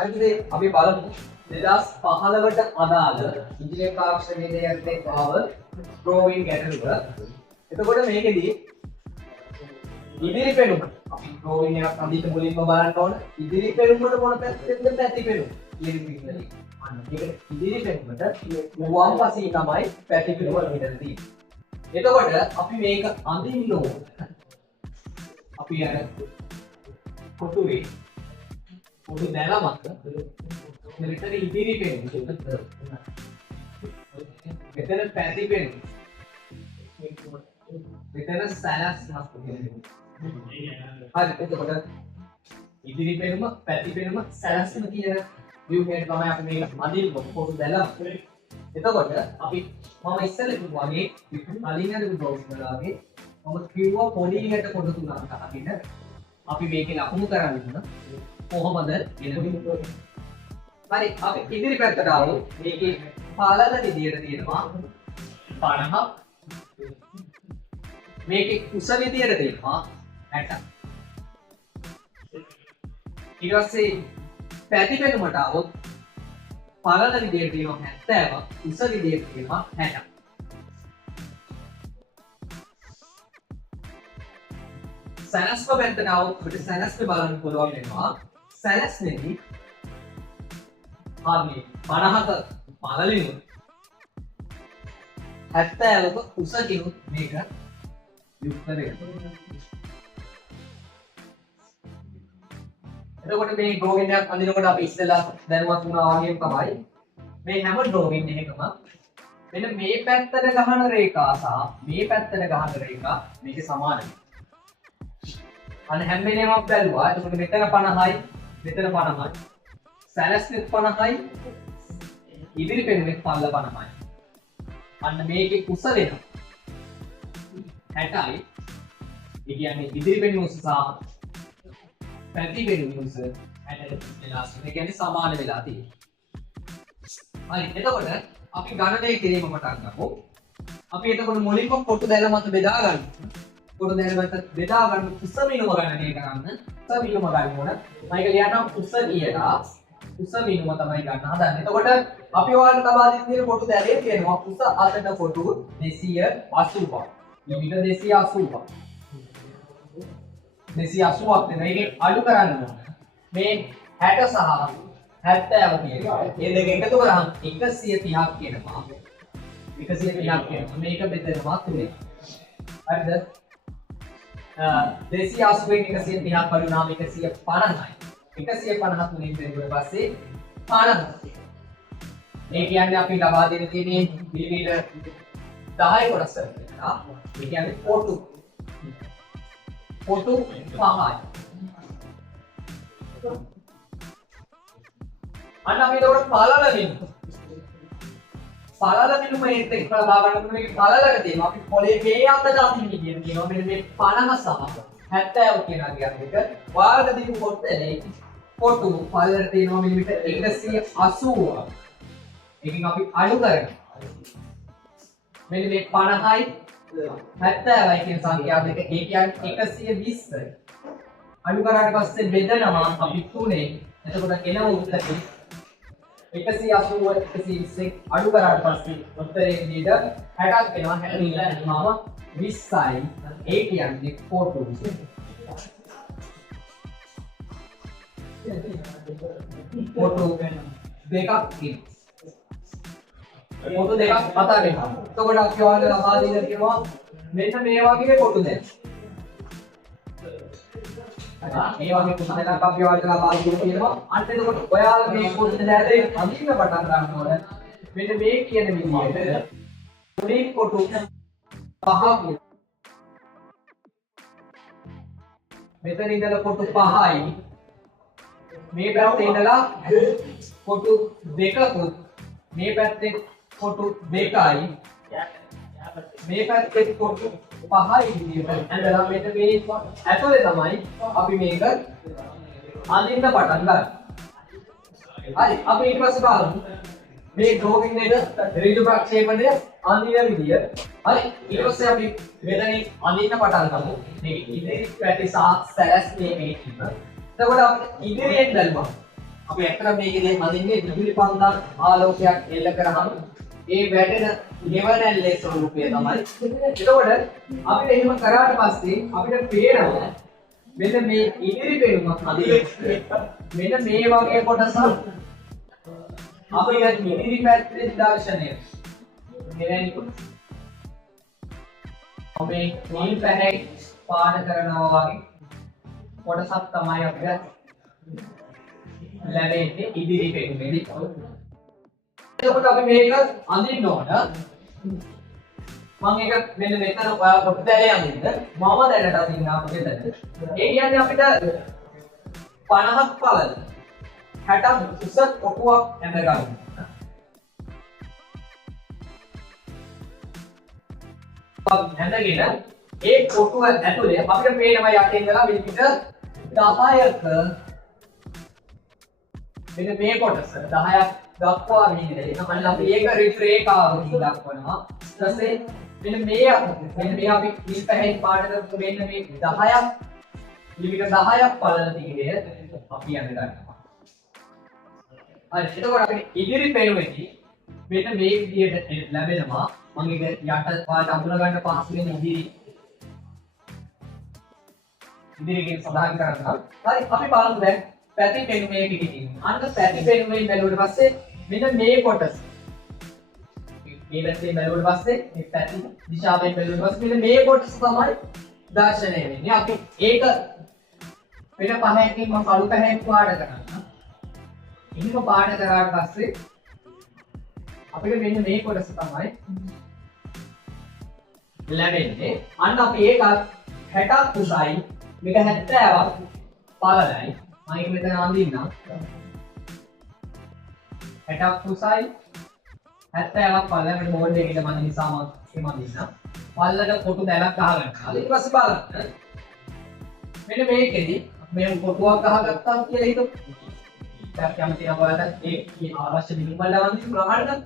හරිද? අපි බලමු 2015ට අදාළ ඉංජිනේරු තාක්ෂණයේ යටතේ ආව ඩ්‍රෝවිං ගැටලුව. එතකොට මේකෙදී ඉදිරි පෙනුම අපි ඩ්‍රෝවිං එකක් අඳින්න මුලින්ම බලන්න ඕන ඉදිරි පෙනුමට මොන පැත්තෙන්ද පැති පෙනුම කියන පිටුනේ. අන්න ඒක ඉදිරි පෙනුමට වම් පසින් තමයි පැති පෙනුම මෙතන තියෙන්නේ. එතකොට අපි මේක අඳින්න ඕන. අපි අර කොටුවේ පොඩි දැලමක් මෙතන ඉදිරි පෙනුම මෙතන පැති පෙනුම මෙතන සැලැස්මක් තියෙනවා. හරි එතකොට ඉදිරි පෙනුම පැති පෙනුම සැලැස්ම කියන view එක තමයි අපි මේක අඳින්න පොඩි දැලමක්. එතකොට අපි මම ඉස්සෙල්ලා කිව්වා මේ කලින් අර බ්‍රවුස් වලගේ මම කිව්වා පොඩි එකට කොට තුනක් අහගෙන අපි මේකේ ලකුණු කරන්න ඕන කොහොමද එන්නේ. හරි අපි ඉදිරි පැත්තට ආවොත් මේකේ පාලන විදියට තියෙනවා 50ක් මේකේ කුස විදියට තියෙනවා 60ක්. ඊට පස්සේ පැති පෙනුමට ආවොත් පාලන විදියට තියෙනවා 70ක් කුස විදියට තියෙනවා 60ක්. සැලැස්ම පැත්තට આવොත් අපිට සැලැස්ම බලන්න පුළුවන් වෙනවා. සැලැස්මේදී හරි 50ක පළලිනු 70ක උසකිනුත් මේක යුක්ත වෙනවා. එතකොට මේ ඩ්‍රෝවින් එකක් අඳිනකොට අපි ඉස්සෙල්ලා දැනුවත් වුණා වගේම තමයි මේ හැම ඩ්‍රෝවින් එකකම මෙන්න මේ පැත්තට ගහන රේඛා සහ මේ පැත්තට ගහන රේඛා මේක සමානයි. අන්න හැම වෙලේම අපි බැලුවා. එතකොට මෙතන 50යි, මෙතන 50යි. සැලැස්මෙත් 50යි. ඉදිරි පෙනුමෙත් පල්ල 50යි. අන්න මේකේ කුස වෙනවා 60යි. ඒ කියන්නේ ඉදිරි පෙනුම උස සහ පැති පෙනුම උස 60ට වෙලා ඒ කියන්නේ සමාන වෙලා තියෙනවා. හරි. එතකොට අපි ගණනය කිරීම පටන් ගමු. අපි එතකොට මුලින්ම කොටු දැල මත බෙදා ගන්න. කොට දැනගත්ත බෙදා ගන්න කුස මිනුම ගණනය කරන්න. කුස මිනුම ගන්න ඕන. මම ඒක ලියනවා කුස කියලා. කුස මිනුම තමයි ගන්න හදන්නේ. එතකොට අපි ඔයාලට ලබා දෙන දේ කොට දැලේ තියෙනවා කුස අතට කොටු 280ක්. ඊට 280ක්. 280ක් දෙන එකේ අඩු කරන්න ඕන. මේ 60 සහ 70 කියනවා. මේ දෙක එකතු කරාම 130ක් කියනවා. 130ක් කියනවා. මේක බෙදෙනවා 3. හරිද? 280 130ක් අඩු නම් 150යි. 150 තුنين බෙදුවා පස්සේ 50. මේ කියන්නේ අපි ලබා දෙන තියෙන්නේ මිලිමීටර 10 කොටස වෙනවා. ඒ කියන්නේ කොටු 5යි. අන්න අපි ඒකට පළල දෙමු. පළල දෙනුම ඒත් එක්ක ලබා ගන්න මේක පළලක තියෙනවා. අපි පොලේ මේ අතට අතින් කියනවා මෙන්න මේ 50 සහ 70 කියන අගයක් එක. ඔයාලට දීපු කොටලේ කොටු පළලට තියෙනවා මිලිමීටර 180. එකකින් අපි අඩු කරනවා. මෙන්න මේ 50යි 70යි කියන සංඛ්‍යා දෙක ඒ කියන්නේ 120යි. අඩු කරාට පස්සේ බෙදනවා අපි 3. එතකොට එන උත්තරේ 180 120 අඩු කරාට පස්සේ උත්තරේ විදිහට 60ක් එනවා. 60 ඉල්ලනවාම 20යි. ඒ කියන්නේ කොටු. කොටු දෙකක් තියෙනවා. කොටු දෙකක් අතර වෙනවා. එතකොට අපි ඔයාලට ලබා දෙන්න කියනවා මෙන්න මේ වගේ කොටු දෙක. මේ වගේ කොටු දෙකක් අපි ඔයාලට ලබා දෙන්න කියනවා. අන්න එතකොට ඔයාලා මේ කොටු දෙක ඇතුලේ අඳින්න පටන් ගන්න ඕන. මෙන්න මේ කියන විදිහට මුලින් කොටු පහක් මෙතන ඉඳලා කොටු 5යි. මේ පැත්තේ ඉඳලා කොටු 2කුත් මේ පැත්තේ කොටු 2යි. මේ පැත්තේ කොටු 5යි විදිහට ඇඳලා මෙන්න මේ ඇතුලේ තමයි අපි මේක අඳින්න පටන් ගන්න. හරි අපි ඊට පස්සේ බලමු මේ ඩ්‍රෝවින් එක ඍජු ප්‍රක්ෂේපණය අඳින විදිය. හරි ඊට පස්සේ අපි මෙතනින් අඳින්න පටන් ගමු. මේ ඉදිරි පැත්තේ සැලැස්මේ මේ ඉන්න. එතකොට අපි ඉදිරියෙන් බලමු. අපි ඇත්තට මේකේ හදින්නේ විදුලි පන්දම් ආලෝකයක් එල්ල කරාම ඒ වැටෙන ගෙවනැල්ලේ ස්වරූපය තමයි. එතකොට අපිට එහෙම කරාට පස්සේ අපිට පේනවා මෙන්න මේ ඉදිරි පෙනුමක් හදින්නේ. මෙන්න මේ වගේ කොටසක් අපිට ඉදිරි පැත්තේ දර්ශනය. මෙවැනි කොටස. අපේ නිල් පැහැයි පාට කරනවා වගේ කොටසක් තමයි අපිට ලැබෙන්නේ ඉදිරි පෙනුමේදී. එතකොට අපි මේක අඳින්න ඕන. මම ඒක මෙන්න මෙතන ඔයාලා කොට දැලේ අඳින්න. මම දැනට අඳින්න අපිට. ඒ කියන්නේ අපිට 50ක් පළල 60ක් උස කොටුවක් ඇඳ ගන්න. ඇඳගෙන ඒ කොටුව ඇතුලේ අපිට පේනවා යටින් ඉඳලා මිලිමීටර් 10ක මෙන්න මේ කොටස 10ක් දක්වා විහිදෙන. එහෙනම් අපි ඒක රේඛාවකින් දක්වනවා. ඊට පස්සේ මෙන්න මේ අපි නිල් පැහැයෙන් පාට කරපු මෙන්න මේ 10ක් මිලිමීටර් 10ක් පළල දිගය අපි අඳ ගන්නවා. හරි. එතකොට අපිට ඉදිරි පෙනුමේදී මෙන්න මේ විදිහට ලැබෙනවා. මම ඒක යට පාට අඳුන ගන්න පහසු වෙන ඉදිරියෙන් සඳහන් කරනවා. හරි. අපි බලමු දැන් පැති පෙනුමේ පිටින්. අන්න පැති පෙනුමේ බැලුවට පස්සේ මෙන්න මේ කොටස. මේ පැත්තේ බැලුවට පස්සේ මේ පැති දිශාවෙන් බැලුවට පස්සේ මෙන්න මේ කොටස තමයි දර්ශනය වෙන්නේ. අපි ඒක වෙන පහයකින් මම කළු පැහැයක් පාට කරනවා. එහෙම පාට කරාට පස්සේ අපිට මෙන්න මේ කොටස තමයි ලැබෙන්නේ. අන්න අපි ඒක 60ක් උසයි මේක 70ක් පළලයි. මම ඒක මෙතන අඳින්නම්. 60ක් උසයි 70ක් පළලකට බෝඩ් එකේ මම නිසාම එහෙම අඳින්නම්. පළලට කොටු දැලක් ගහගන්නවා. ඊට පස්සේ බලන්න. මෙන්න මේකෙදි මේ කොටුවක් ගහගත්තා කියලා හිතමු. දැන් කැමති නම් ඔයාලට ඒ අවශ්‍ය බිම් වල වන්දි ප්‍රමාණයට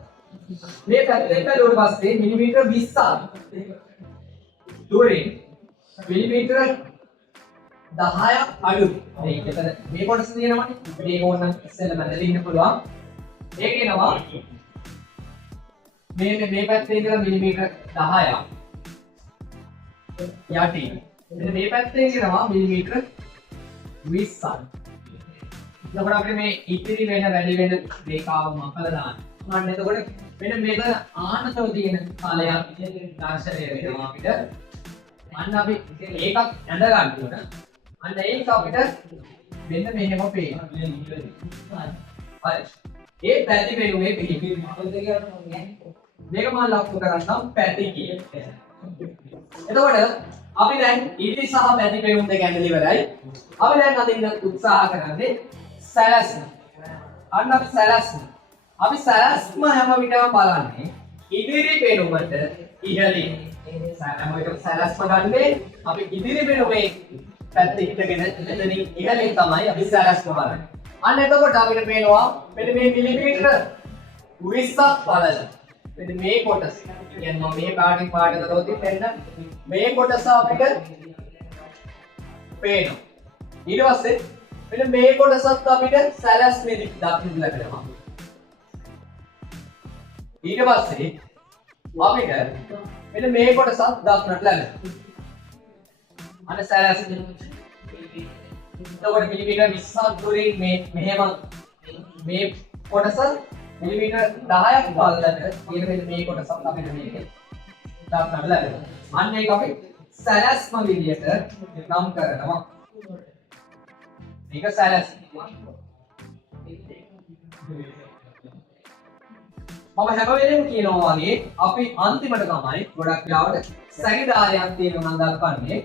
මේ පැත්තෙන් බැලුවට පස්සේ මිලිමීටර් 20ක් දුරින් මිලිමීටර් 10ක් අඩුයි. ඒකතර මේ කොටස තියෙනවනේ. මේක ඕනනම් ඉස්සෙල්ලා මැදලා ඉන්න පුළුවන්. ඒක එනවා මේ පැත්තේ ඉඳලා මිලිමීටර් 10ක් යටින්. මෙන්න මේ පැත්තේ ඉඳලා මිලිමීටර් 20ක්. එතකොට අපිට මේ ඉතිරි වෙන වැඩි වෙන රේඛාව මකලා දාන්න. අන්න එතකොට මෙන්න මේක ආනතව තියෙන කාලයක් දර්ශනය වෙනවා අපිට. අන්න අපි ඒකක් ඇඳ ගන්න ඕන. අන්න ඒක අපිට මෙන්න මෙහෙම පේනවා. හරි. ඒ පැති පෙනුමේ පිළිපින් මේක මම ලක්ෂ කරන්නම් පැති කියලා. එතකොට අපි දැන් ඉදිරි සහ පැති පෙනුම් දෙක ඇඳලා ඉවරයි. අපි දැන් අදින්න උත්සාහ කරන්නේ සැලැස්ම. අන්න අපි සැලැස්ම. අපි සැලැස්ම හැම විටම බලන්නේ ඉදිරි පෙනුමට ඉහළින්. හැම විටම සැලැස්ම ගන්නේ අපි ඉදිරි පෙනුමේ පැත්තේ හිටගෙන එතනින් ඉහළින් තමයි අපි සැලැස්ම බලන්නේ. අන්න එතකොට අපිට පේනවා මෙන්න මේ මිලිමීටර 20ක් පළල. මෙන්න මේ කොටස. කියන්නේ මම මේ පාටින් පාට කරොත් එන්න මේ කොටස අපිට පේනවා. ඊට පස්සේ මෙන්න මේ කොටසත් අපිට සැලැස්මේදී දක්වන්න ලැබෙනවා. ඊට පස්සේ අපිට මෙන්න මේ කොටසත් දක්වන්නට ලැබෙනවා. අන්න සැලැස්මේ එතකොට මිලිමීටර් 20ක් දුරින් මෙහෙම මේ කොටස මිලිමීටර් 10ක් පළලට ඊට මෙන්න මේ කොටසත් අපිට මේකේ දක්වන්න ලැබෙනවා. අන්න ඒක අපි සැලැස්ම විදියට නම් කරනවා. මේක සැලැස්ම. මම හැම වෙලෙම කියනවා වගේ අපි අන්තිමට තමයි ගොඩක් වෙලාවට සැඟ තියෙනවා නම් දක්වන්නේ.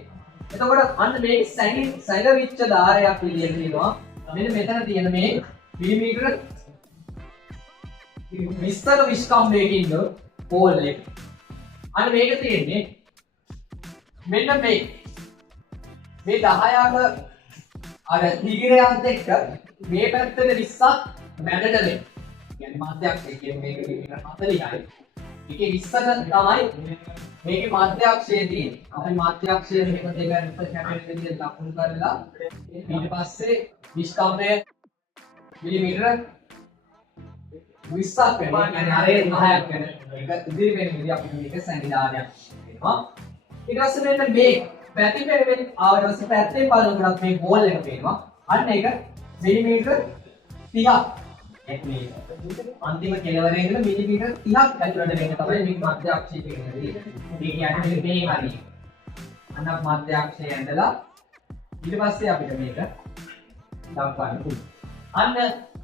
එතකොට අන්න මේ සැඟවිච්ච ධාරයක් විදියට තියෙනවා. මෙන්න මෙතන තියෙන මේ මිලිමීටර 20ක විස්කම්භයකින් පෝල් එක. අන්න මේක තියෙන්නේ මෙන්න මේ 10ක අර දිගිරයන්ත් එක්ක මේ පැත්තට 20ක් මැදට දෙන්න. කියන්නේ මාධ්‍යයක් කියන්නේ මේක මිලිමීටර 40යි. ඒකේ 20ක තමයි මේකේ මාධ්‍යක්ෂය තියෙන්නේ. අපි මාධ්‍යක්ෂය මේක දෙකකට කැපෙන විදිහට ලකුණු කරලා ඊට පස්සේ විස්කම්භය මිලිමීටර 20ක් වෙනවා. يعني අරේ 10ක් වෙන එක ඉදිරි වෙන විදිහ අපිට මේක සංවිධානයක් වෙනවා. ඊට පස්සේ මෙන්න මේ පැති පෙරෙමින් ආවට පස්සේ පැත්තෙන් බලනකොට මේ බෝල් එක පේනවා. අන්න ඒක මිලිමීටර 30ක් මේ අන්තිම කෙලවරේ ඉඳලා මිලිමීටර 30ක් ඇතුළට වෙන්න තමයි මේ මධ්‍ය අක්ෂය කියන්නේ. මේ කියන්නේ මේ හරිය. අන්න මධ්‍ය අක්ෂය ඇඳලා ඊට පස්සේ අපිට මේක දක්වන්න පුළුවන්. අන්න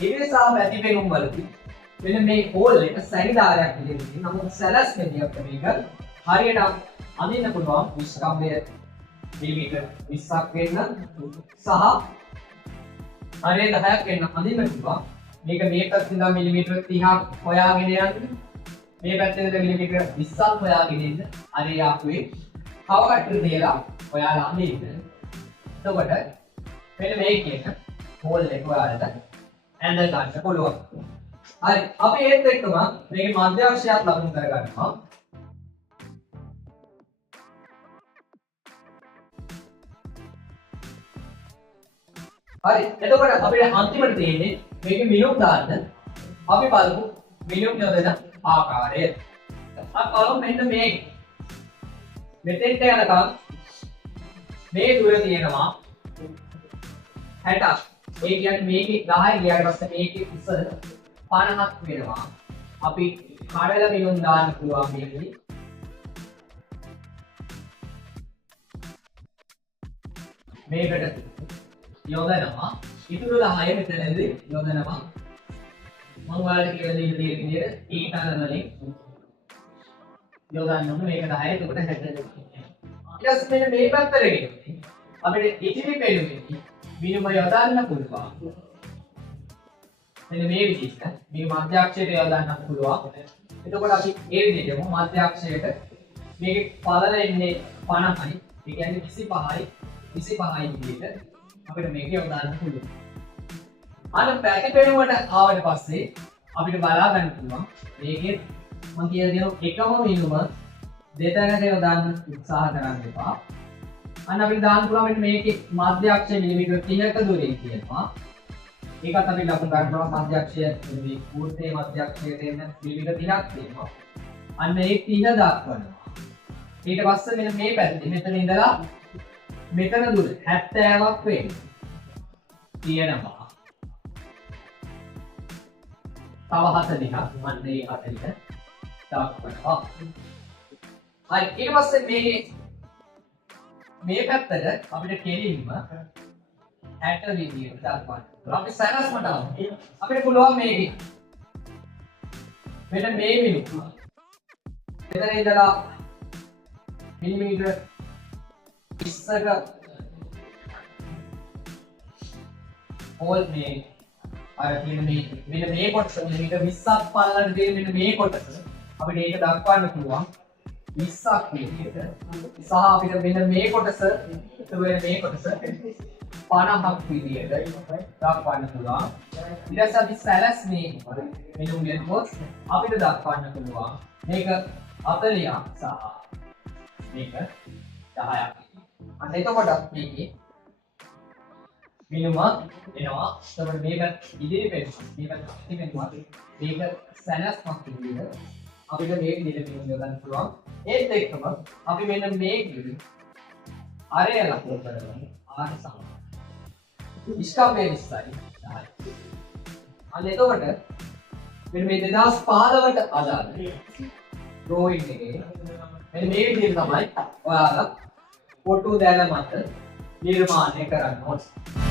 ඉරිසා පැති පෙනුම් වලදී මෙන්න මේ හෝල් එක සැරිදාරයක් විදිහට නමුත් සැලැස්මේදී අපිට මේක හරියට අඳින්න පුළුවන් විස්කම්බය මිලිමීටර 20ක් වෙන්න සහ හරිය 10ක් වෙන්න අඳින්න පුළුවන්. මේක මේ පැත්තෙන් ඉඳන් මිලිමීටර 30ක් හොයාගෙන යන්න මේ පැත්තෙන් ඉඳන් මිලිමීටර 20ක් හොයාගෙන ඉන්න අරේ ආපුවේ කවකට දෙලා ඔයාලා අඳින්න. එතකොට මෙන්න මේ කියන හෝල් එක ඔයාලට ඇඳ ගන්න පුළුවන්. හරි අපි ඒත් එක්කම මේකේ මධ්‍ය අක්ෂයත් ලකුණු කරගන්නවා. හරි එතකොට අපිට අන්තිමට තියෙන්නේ මේකේ මිනුම් දාන්න. අපි බලමු මිනුම් යොදන ආකාරය. අපි බලමු මෙන්න මේ මෙතෙන්ට යනකම් මේ දුර තියෙනවා 60ක්. ඒ කියන්නේ මේකේ 10 ගියාට පස්සේ මේකේ ඉස්සර 50ක් වෙනවා. අපි කඩල මිනුම් දාන්න පුළුවන් මේකේ. මේකට යොදනවා. ඉතුරු 10 මෙතනදී යොදනවා. මම ඔයාලට කියලා දෙන්න තියෙන විදිහට ඊටන වලින් යොදන්න ඕනේ. මේක 10 එතකොට 60. ඊට පස්සේ මෙන්න මේ පැත්තට ගෙනියන්නේ. අපිට ඉතිරි පෙළුමේ මිනුම යොදන්න පුළුවන්. මෙන්න මේ විදිහට මේ මධ්‍ය අක්ෂයට යොදන්න පුළුවන්. එතකොට අපි ඒ විදිහටම මධ්‍ය අක්ෂයට මේකේ පළල එන්නේ 50යි. ඒ කියන්නේ 25යි විදිහට අපිට මේක යොදන්න පුළුවන්. අන්න පැති පෙනුමට ආවට පස්සේ අපිට බලා ගන්න පුළුවන් මේකේ මම කියලා දෙනවා එකම මිනුම දෙතැනක යොදන්න උත්සාහ කරන්න එපා. අන්න අපිට දාන්න පුළුවන් මෙන්න මේකේ මධ්‍ය අක්ෂය මිලිමීටර 30ක දුරින් තියෙනවා. ඒකත් අපි ලකුණු ගන්න පුළුවන් මධ්‍ය අක්ෂය මේ පූර්ණයේ මධ්‍ය අක්ෂයට එන්න මිලිමීටර 30ක් තියෙනවා. අන්න ඒ 30 දක්වනවා. ඊට පස්සේ මෙන්න මේ පැත්තේ මෙතන ඉඳලා මෙතන දුර 70ක් වෙන්න තියෙනවා. තව 40ක් අන්න ඒ 40 දක්වනවා. හරි ඊට පස්සේ මේ පැත්තට අපිට කෙලින්ම 60 විදියට දක්වන්න. අපි සැලැස්මට අපිට පුළුවන් මේකේ මෙන්න මේ මිනුම මෙතන ඉඳලා මිලිමීටර 20ක හෝල් මේ අර කියන මෙන්න මේ කොටස මිලිමීටර 20ක් පල්ලට දෙන මෙන්න මේ කොටස අපිට ඒක දක්වන්න පුළුවන් 20ක් විදියට සහ අපිට මෙන්න මේ කොටස ඉතුරු වෙන මේ කොටස 50ක් විදියට දක්වන්න පුළුවන්. ඊට පස්සේ අපි සැලැස්මේ මිනුම් යෙදුවොත් අපිට දක්වන්න පුළුවන් මේක 40ක් සහ මේක 10ක්. අන්න එතකොට මේකේ මිනුම එනවා. එතකොට මේක ඉදිරි පෙනුම මේක ප්‍රතිපෙනුම මේක සැලැස්මක් විදියට අපිට මේ විදිහට මිනුම් යොදන්න පුළුවන්. ඒත් එක්කම අපි මෙන්න මේ අරය ලකුණු කරගන්න ආර සම ඉස්කම්බේ 20යි 10යි. අන්න එතකොට මෙන්න මේ 2015ට අදාළ ඩ්‍රෝයින් එකේ මෙන්න මේ විදිහට තමයි ඔයාලා ෆොටෝ දැන මත නිර්මාණය කරන්න ඕනේ.